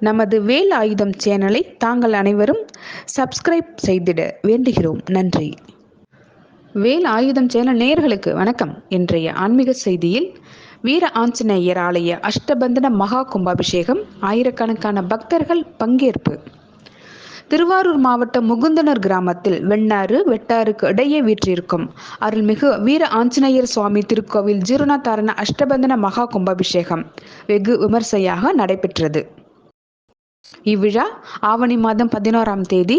நமது வேல் ஆயுதம் சேனலை தாங்கள் அனைவரும் சப்ஸ்கிரைப் செய்திட வேண்டுகிறோம். நன்றி. வேல் ஆயுதம் சேனல் நேயர்களுக்கு வணக்கம். இன்றைய ஆன்மீக செய்தியில் வீர ஆஞ்சநேயர் ஆலய அஷ்டபந்தன மகா கும்பாபிஷேகம் ஆயிரக்கணக்கான பக்தர்கள் பங்கேற்பு. திருவாரூர் மாவட்டம் முகுந்தனர் கிராமத்தில் வெண்ணாறு வெட்டாருக்கு இடையே வீற்றிருக்கும் அருள்மிகு வீர ஆஞ்சநேயர் சுவாமி திருக்கோவில் ஜீரணாதாரண அஷ்டபந்தன மகா கும்பாபிஷேகம் வெகு விமர்சையாக நடைபெற்றது. இவ்விழா ஆவணி மாதம் பதினோராம் தேதி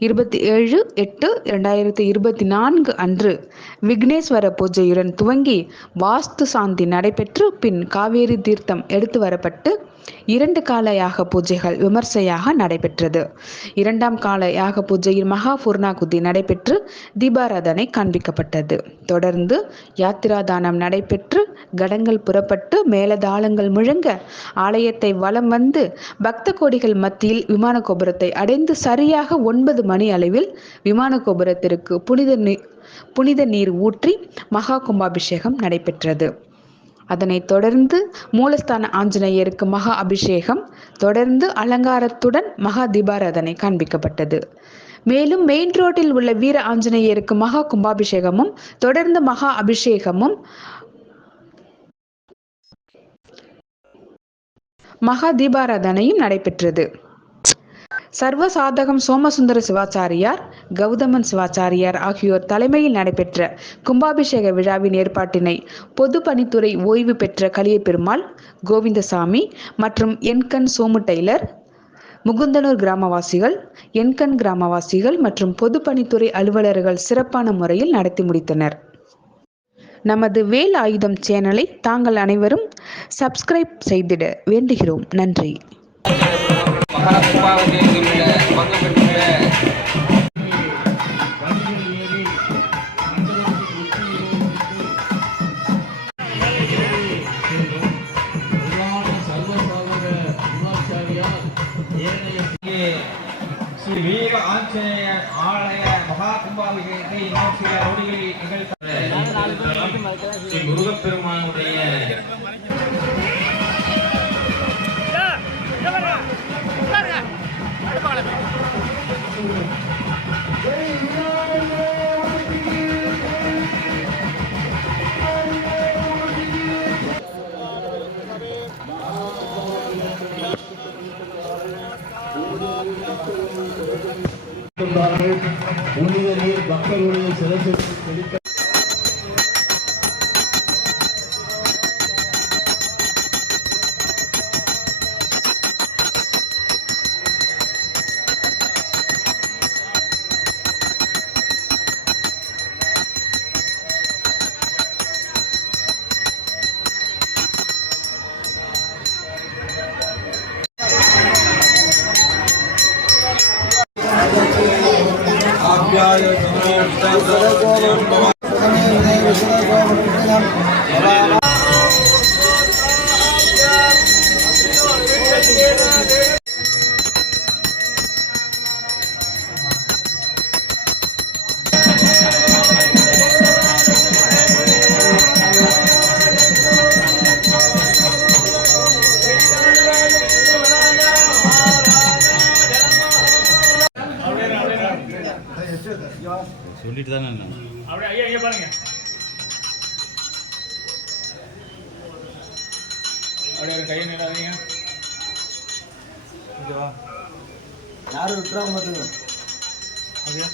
இருபத்தி ஏழு எட்டு இரண்டாயிரத்தி இருபத்தி நான்கு அன்று விக்னேஸ்வர பூஜையுடன் துவங்கி வாஸ்து சாந்தி நடைபெற்று பின் காவேரி தீர்த்தம் எடுத்து வரப்பட்டு இரண்டு கால யாக பூஜைகள் விமர்சையாக நடைபெற்றது. இரண்டாம் கால யாக பூஜையில் மகா புர்ணாகுதி நடைபெற்று தீபாராதனை காண்பிக்கப்பட்டது. தொடர்ந்து யாத்திராதானம் நடைபெற்று கடங்கள் புறப்பட்டு மேலதாளங்கள் முழங்க ஆலயத்தை வலம் வந்து பக்த கோடிகள் மத்தியில் விமான கோபுரத்தை அடைந்து சரியாக ஒன்பது மணி அளவில் விமான கோபுரத்திற்கு புனித நீர் புனித நீர் ஊற்றி மகா கும்பாபிஷேகம் நடைபெற்றது. அதனைத் தொடர்ந்து மூலஸ்தான ஆஞ்சநேயருக்கு மகா அபிஷேகம் தொடர்ந்து அலங்காரத்துடன் மகா தீபாராதனை காண்பிக்கப்பட்டது. மேலும் மெயின் ரோட்டில் உள்ள வீர ஆஞ்சநேயருக்கு மகா கும்பாபிஷேகமும் தொடர்ந்து மகா அபிஷேகமும் மகா தீபாராதனையும் நடைபெற்றது. சர்வசாதகம் சோமசுந்தர சிவாச்சாரியார் கௌதமன் சிவாச்சாரியார் ஆகியோர் தலைமையில் நடைபெற்ற கும்பாபிஷேக விழாவின் ஏற்பாட்டினை பொதுப்பணித்துறை ஓய்வு பெற்ற கலியபெருமாள் கோவிந்தசாமி மற்றும் என்கண் சோமு டெய்லர் முகுந்தனூர் கிராமவாசிகள் என்கண் கிராமவாசிகள் மற்றும் பொதுப்பணித்துறை அலுவலர்கள் சிறப்பான முறையில் நடத்தி முடித்தனர். நமது வேல் ஆயுதம் சேனலை தாங்கள் அனைவரும் சப்ஸ்கிரைப் செய்திட வேண்டுகிறோம். நன்றி. மகாத்மாவதியில் பங்கு பெற்றுள்ள இங்கே ஸ்ரீ வீர ஆஞ்சநேயர் ஆலய மகா கும்பாபிஷேகத்தை நொடிகளில் நிகழ்த்த ஸ்ரீ முருகப்பெருமானுடைய கொண்டார்கள். புனித நீர் பக்தர்களுடைய சிறப்பு విష్ణు சொல்லிட்டு தானே. அப்படியே ஐயா ஐயா பாருங்க. அப்படியே ஒரு கையை நீடாதீங்க யாரும் விட்டுறாம பார்த்துங்க அப்படியா